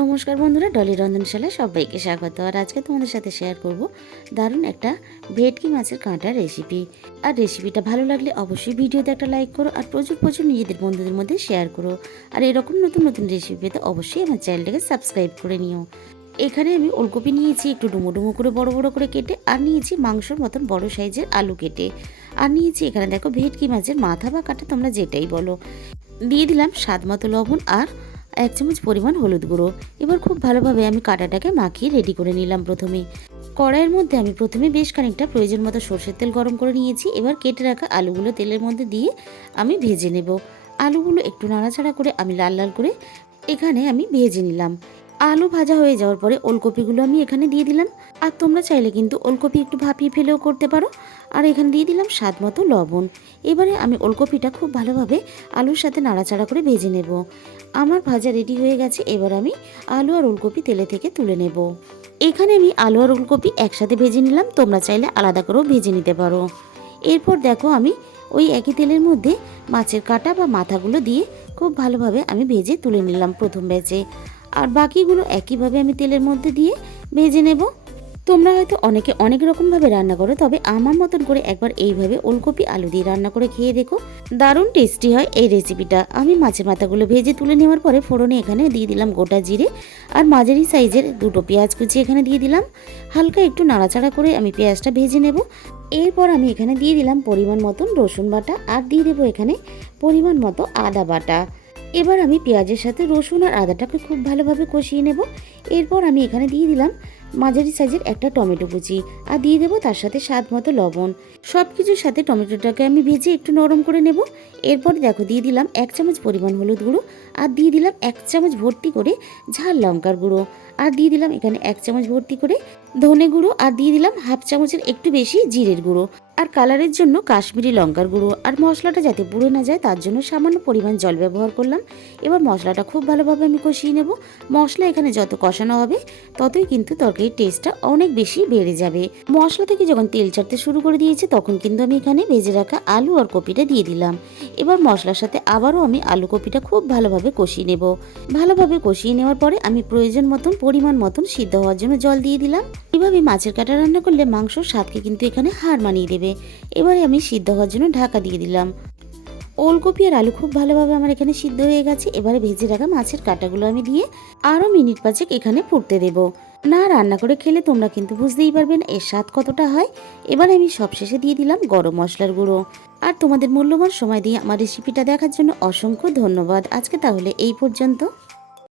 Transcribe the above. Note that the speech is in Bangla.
নমস্কার বন্ধুরা, ডলি রন্ধনশালায় সবাইকে স্বাগত। আর আজকে তোমাদের সাথে শেয়ার করব দারুণ একটা ভেটকি মাছের কাঁটার রেসিপি। আর রেসিপিটা ভালো লাগলে অবশ্যই ভিডিওতে একটা লাইক করো আর প্রচুর প্রচুর নিজেদের বন্ধুদের মধ্যে শেয়ার করো। আর এরকম নতুন নতুন রেসিপি পেতে অবশ্যই আমার চ্যানেলটাকে সাবস্ক্রাইব করে নিও। এখানে আমি ওলকপি নিয়েছি একটু ডুমো ডুমো করে বড় বড় করে কেটে, আর নিয়েছি মাংসর মতন বড় সাইজের আলু কেটে, আর নিয়েছি এখানে দেখো ভেটকি মাছের মাথা বা কাটা তোমরা যেটাই বলো। দিয়ে দিলাম স্বাদ মতো লবণ আর 1 চামচ পরিমাণ হলুদ গুঁড়ো। এবার খুব ভালোভাবে আমি কাঁটাটাকে মাখিয়ে রেডি করে নিলাম। কড়াইয়ের মধ্যে আমি প্রথমে বেশ খানিকটা প্রয়োজন মতো সরষের তেল গরম করে নিয়েছি। এবার কেটে রাখা আলুগুলো তেলের মধ্যে দিয়ে আমি ভেজে নেব। আলুগুলো একটু নাড়াচাড়া করে আমি লাল লাল করে এখানে আমি ভেজে নিলাম। আলু ভাজা হয়ে যাওয়ার পরে ওলকপিগুলো আমি এখানে দিয়ে দিলাম। আর তোমরা চাইলে কিন্তু ওলকপি একটু ভাপিয়ে ফেলেও করতে পারো। আর এখানে দিয়ে দিলাম স্বাদ মতো লবণ। এবারে আমি ওলকপিটা খুব ভালোভাবে আলুর সাথে নাড়াচাড়া করে ভেজে নেব। আমার ভাজা রেডি হয়ে গেছে। এবার আমি আলু আর ওলকপি তেলে থেকে তুলে নেব। এখানে আমি আলু আর ওলকপি একসাথে ভেজে নিলাম, তোমরা চাইলে আলাদা করেও ভেজে নিতে পারো। এরপর দেখো আমি ওই একই তেলের মধ্যে মাছের কাঁটা বা মাথাগুলো দিয়ে খুব ভালোভাবে আমি ভেজে তুলে নিলাম প্রথম ব্যাচে। আর বাকিগুলো একইভাবে আমি তেলের মধ্যে দিয়ে ভেজে নেব। তোমরা হয়তো অনেকে অনেক রকমভাবে রান্না করো, তবে আমার মতন করে একবার এইভাবে ওলকপি আলু দিয়ে রান্না করে খেয়ে দেখো, দারুণ টেস্টি হয় এই রেসিপিটা। আমি মাছের মাথাগুলো ভেজে তুলে নেওয়ার পরে ফোড়নে এখানে দিয়ে দিলাম গোটা জিরে আর মাঝারি সাইজের দুটো পেঁয়াজ কুচি এখানে দিয়ে দিলাম। হালকা একটু নাড়াচাড়া করে আমি পেঁয়াজটা ভেজে নেব। এরপর আমি এখানে দিয়ে দিলাম পরিমাণ মতন রসুন বাটা আর দিয়ে দেবো এখানে পরিমাণ মতো আদা বাটা। এবার আমি পেঁয়াজের সাথে রসুন আর আদাটাকে খুব ভালোভাবে কষিয়ে নেব। এরপর আমি এখানে দিয়ে দিলাম মাঝারি সাইজের একটা টমেটো কুচি আর দিয়ে দেবো তার সাথে স্বাদ মতো লবণ। সব কিছুর সাথে টমেটোটাকে আমি ভেজে একটু নরম করে নেব। এরপর দেখো দিয়ে দিলাম 1 চামচ পরিমাণ হলুদ গুঁড়ো আর দিয়ে দিলাম 1 চামচ ভর্তি করে ঝাল লঙ্কার গুঁড়ো আর দিয়ে দিলাম এখানে 1 চামচ ভর্তি করে ধনে গুঁড়ো আর দিয়ে দিলাম হাফ চামচের একটু বেশি জিরের গুঁড়ো আর কালারের জন্য কাশ্মীরি লঙ্কার গুঁড়ো। আর মশলাটা যাতে পুড়ে না যায় তার জন্য সামান্য পরিমাণ জল ব্যবহার করলাম। এবার মশলাটা খুব ভালোভাবে আমি কষিয়ে নেব। মশলা এখানে যত কষানো হবে ততই কিন্তু তরকারির টেস্টটা অনেক বেশি বেড়ে যাবে। মশলা থেকে যখন তেল ছাড়তে শুরু করে দিয়েছে তখন কিন্তু আমি এখানে ভেজে রাখা আলু আর কপিটা দিয়ে দিলাম। এবার মশলার সাথে আবারও আমি আলু কপিটা খুব ভালোভাবে কষিয়ে নেব। ভালোভাবে কষিয়ে নেওয়ার পরে আমি প্রয়োজন মতন পরিমাণ মতন সিদ্ধ হওয়ার জন্য জল দিয়ে দিলাম। এভাবে মাছের কাঁটা রান্না করলে মাংসর স্বাদকে কিন্তু এখানে হার মানিয়ে দেবে। এবারে আমি সিদ্ধ হওয়ার জন্য ঢাকা দিয়ে দিলাম। ওলকপি আর আলু খুব ভালোভাবে আমার এখানে সিদ্ধ হয়ে গেছে। এবারে ভেজে রাখা মাছের কাঁটাগুলো আমি দিয়ে আরও মিনিট 5 এখানে ফুটতে দেব। না রান্না করে খেলে তোমরা কিন্তু বুঝতেই পারবে না এর স্বাদ কতটা হয়। এবার আমি সবশেষে দিয়ে দিলাম গরম মশলার গুঁড়ো। আর তোমাদের মূল্যবান সময় দিয়ে আমার রেসিপিটা দেখার জন্য অসংখ্য ধন্যবাদ। আজকে তাহলে এই পর্যন্ত।